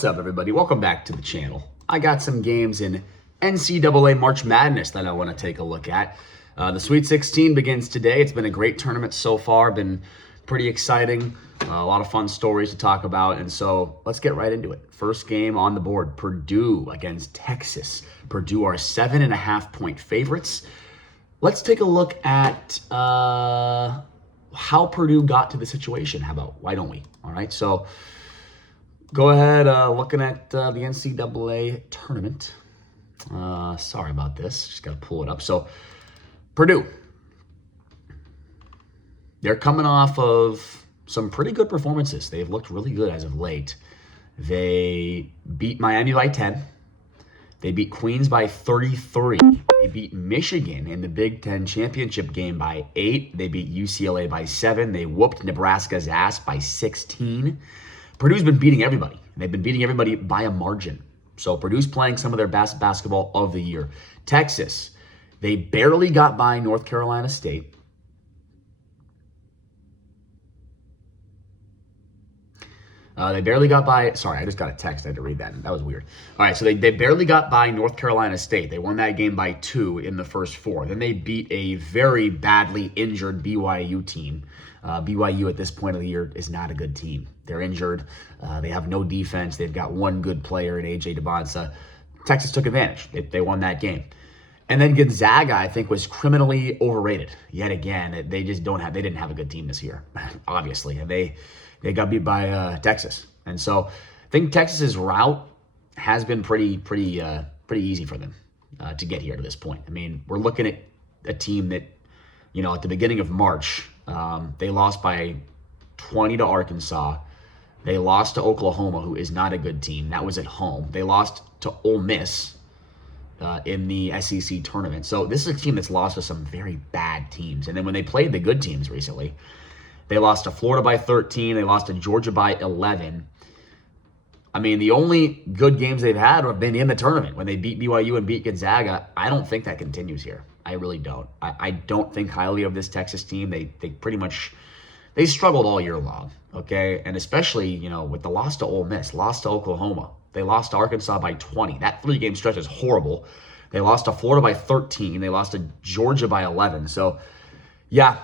What's up, everybody? Welcome back to the channel. I got some games in NCAA March Madness that I want to take a look at. The Sweet 16 begins today. It's been a great tournament so far. Been pretty exciting. A lot of fun stories to talk about. And so let's get right into it. First game on the board, Purdue against Texas. Purdue are 7.5-point favorites. Let's take a look at how Purdue got to the situation. How about, why don't we? All right, so go ahead, looking at the NCAA tournament. Sorry about this. Just got to pull it up. So, Purdue. They're coming off of some pretty good performances. They've looked really good as of late. They beat Miami by 10. They beat Queens by 33. They beat Michigan in the Big Ten championship game by 8. They beat UCLA by 7. They whooped Nebraska's ass by 16. Purdue's been beating everybody. They've been beating everybody by a margin. So Purdue's playing some of their best basketball of the year. Texas, they barely got by North Carolina State. They barely got by, sorry, I just got a text. I had to read that. That was weird. All right, so they barely got by North Carolina State. They won that game by 2 in the first 4. Then they beat a very badly injured BYU team. BYU at this point of the year is not a good team. They're injured. They have no defense. They've got one good player in A.J. DeBonsa. Texas took advantage. They won that game. And then Gonzaga, I think, was criminally overrated. Yet again, they didn't have a good team this year, obviously. And they got beat by Texas. And so I think Texas's route has been pretty easy for them to get here to this point. I mean, we're looking at a team that, at the beginning of March, they lost by 20 to Arkansas. They lost to Oklahoma, who is not a good team. That was at home. They lost to Ole Miss in the SEC tournament. So this is a team that's lost to some very bad teams. And then when they played the good teams recently, they lost to Florida by 13. They lost to Georgia by 11. I mean, the only good games they've had have been in the tournament. When they beat BYU and beat Gonzaga, I don't think that continues here. I really don't. I don't think highly of this Texas team. They pretty much, they struggled all year long, okay? And especially, with the loss to Ole Miss, loss to Oklahoma. They lost to Arkansas by 20. That 3-game stretch is horrible. They lost to Florida by 13. They lost to Georgia by 11. So, yeah,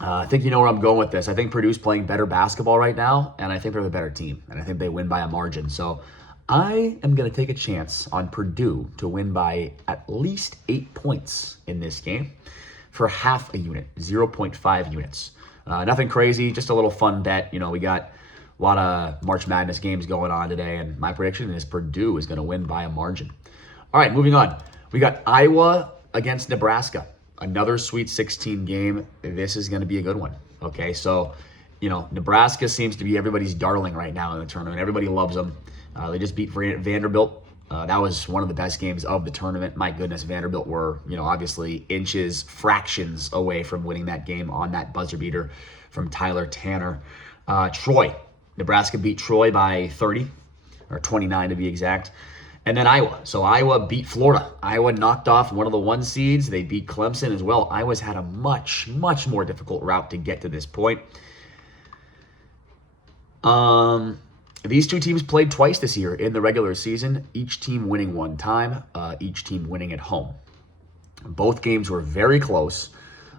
I think you know where I'm going with this. I think Purdue's playing better basketball right now, and I think they're the better team, and I think they win by a margin. So I am going to take a chance on Purdue to win by at least 8 points in this game for half a unit, 0.5 units. Nothing crazy, just a little fun bet. We got a lot of March Madness games going on today, and my prediction is Purdue is going to win by a margin. All right, moving on. We got Iowa against Nebraska. Another Sweet 16 game. This is going to be a good one. Okay, so, Nebraska seems to be everybody's darling right now in the tournament. Everybody loves them. They just beat Vanderbilt. That was one of the best games of the tournament. My goodness, Vanderbilt were, obviously inches, fractions away from winning that game on that buzzer beater from Tyler Tanner. Troy. Nebraska beat Troy by 30, or 29 to be exact. And then Iowa. So Iowa beat Florida. Iowa knocked off one of the 1 seeds. They beat Clemson as well. Iowa's had a much, much more difficult route to get to this point. These two teams played twice this year in the regular season, each team winning 1 time, each team winning at home. Both games were very close.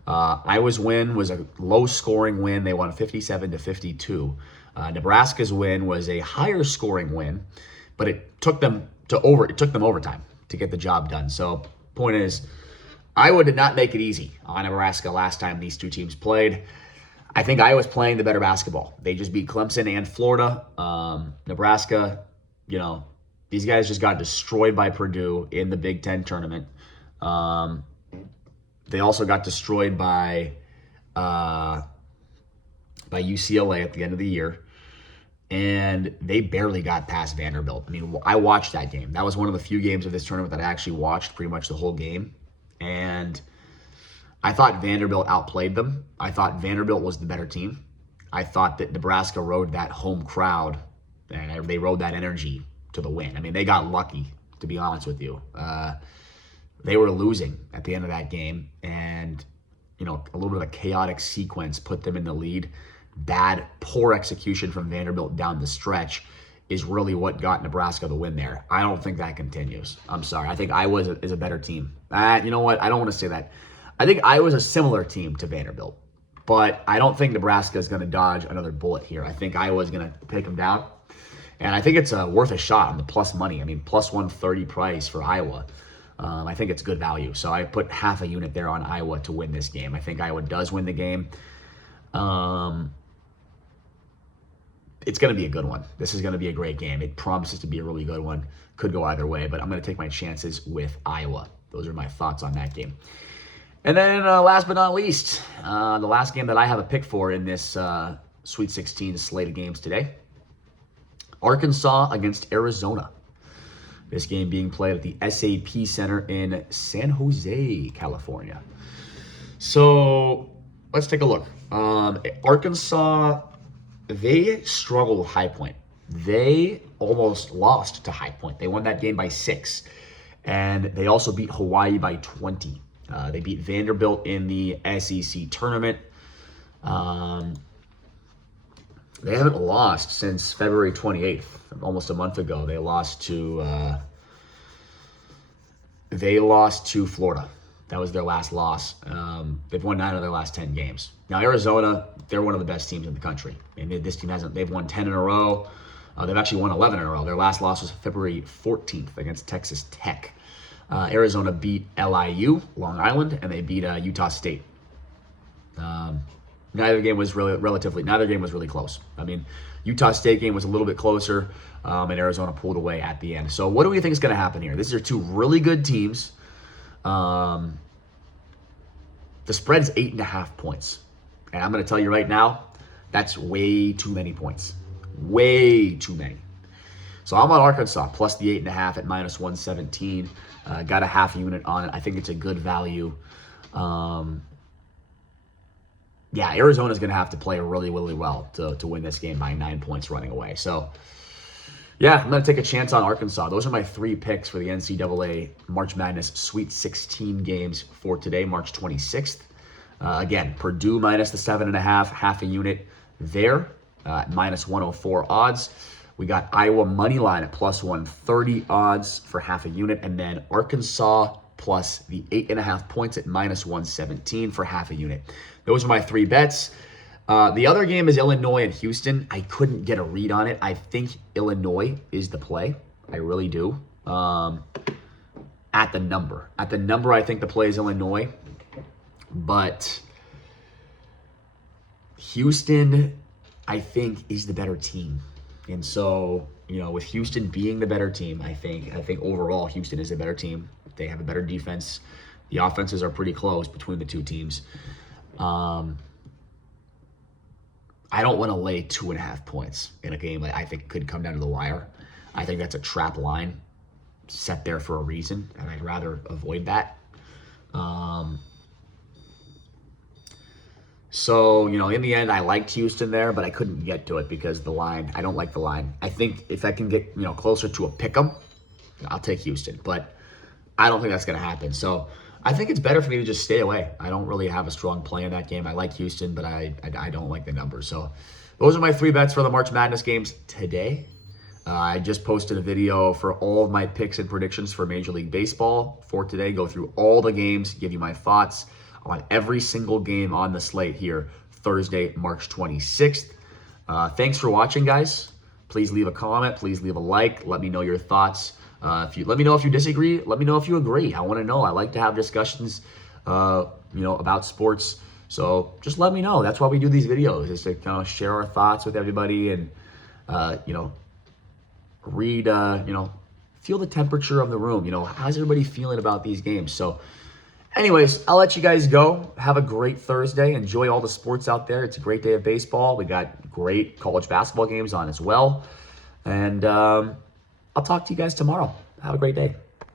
Iowa's win was a low-scoring win. They won 57-52. Nebraska's win was a higher-scoring win, but it took them overtime to get the job done. So, point is, Iowa did not make it easy on Nebraska last time these two teams played. I think Iowa's playing the better basketball. They just beat Clemson and Florida. Nebraska, these guys just got destroyed by Purdue in the Big Ten tournament. They also got destroyed by UCLA at the end of the year. And they barely got past Vanderbilt. I mean, I watched that game. That was one of the few games of this tournament that I actually watched pretty much the whole game. And I thought Vanderbilt outplayed them. I thought Vanderbilt was the better team. I thought that Nebraska rode that home crowd, and they rode that energy to the win. I mean, they got lucky, to be honest with you. They were losing at the end of that game, and, a little bit of a chaotic sequence put them in the lead. Bad, poor execution from Vanderbilt down the stretch. is really what got Nebraska the win there. I don't think that continues. I'm sorry. I think Iowa is a better team. You know what? I don't want to say that. I think Iowa's a similar team to Vanderbilt, but I don't think Nebraska is going to dodge another bullet here. I think Iowa is going to take them down, and I think it's worth a shot on the plus money. I mean, plus 130 price for Iowa. I think it's good value. So I put half a unit there on Iowa to win this game. I think Iowa does win the game. It's going to be a good one. This is going to be a great game. It promises to be a really good one. Could go either way, but I'm going to take my chances with Iowa. Those are my thoughts on that game. And then last but not least, the last game that I have a pick for in this Sweet 16 slate of games today, Arkansas against Arizona. This game being played at the SAP Center in San Jose, California. So let's take a look. Arkansas, they struggled with High Point. They almost lost to High Point. They won that game by 6. And they also beat Hawaii by 20. They beat Vanderbilt in the SEC tournament. They haven't lost since February 28th, almost a month ago. They lost to Florida. That was their last loss. They've won 9 of their last 10 games. Now, Arizona, they're one of the best teams in the country. And this team they've won 10 in a row. They've actually won 11 in a row. Their last loss was February 14th against Texas Tech. Arizona beat LIU, Long Island, and they beat Utah State. Neither game was really close. I mean, Utah State game was a little bit closer, and Arizona pulled away at the end. So what do we think is going to happen here? These are two really good teams. The spread's 8.5 points. And I'm going to tell you right now, that's way too many points. Way too many. So I'm on Arkansas, plus the 8.5 at minus 117. Got a half unit on it. I think it's a good value. Yeah, Arizona's going to have to play really, really well to win this game by 9 points running away. So, yeah, I'm going to take a chance on Arkansas. Those are my 3 picks for the NCAA March Madness Sweet 16 games for today, March 26th. Again, Purdue minus the 7.5, half a unit there at minus 104 odds. We got Iowa money line at plus 130 odds for half a unit, and then Arkansas plus the 8.5 points at minus 117 for half a unit. Those are my 3 bets. The other game is Illinois and Houston. I couldn't get a read on it. I think Illinois is the play. I really do. At the number. At the number, I think the play is Illinois. But Houston, I think, is the better team. And so, with Houston being the better team, I think overall Houston is a better team. They have a better defense. The offenses are pretty close between the two teams. I don't want to lay 2.5 points in a game that I think could come down to the wire. I think that's a trap line set there for a reason, and I'd rather avoid that. So, in the end, I liked Houston there, but I couldn't get to it because the line, I don't like the line. I think if I can get, closer to a pick 'em, I'll take Houston, but I don't think that's going to happen. So I think it's better for me to just stay away. I don't really have a strong play in that game. I like Houston, but I don't like the numbers. So those are my 3 bets for the March Madness games today. I just posted a video for all of my picks and predictions for Major League Baseball for today. Go through all the games, give you my thoughts on every single game on the slate here Thursday, March 26th. Thanks for watching, guys. Please leave a comment. Please leave a like. Let me know your thoughts. Let me know if you disagree. Let me know if you agree. I want to know. I like to have discussions, about sports. So just let me know. That's why we do these videos, is to kind of share our thoughts with everybody and, read, feel the temperature of the room. How's everybody feeling about these games? So anyways, I'll let you guys go. Have a great Thursday. Enjoy all the sports out there. It's a great day of baseball. We got great college basketball games on as well. And I'll talk to you guys tomorrow. Have a great day.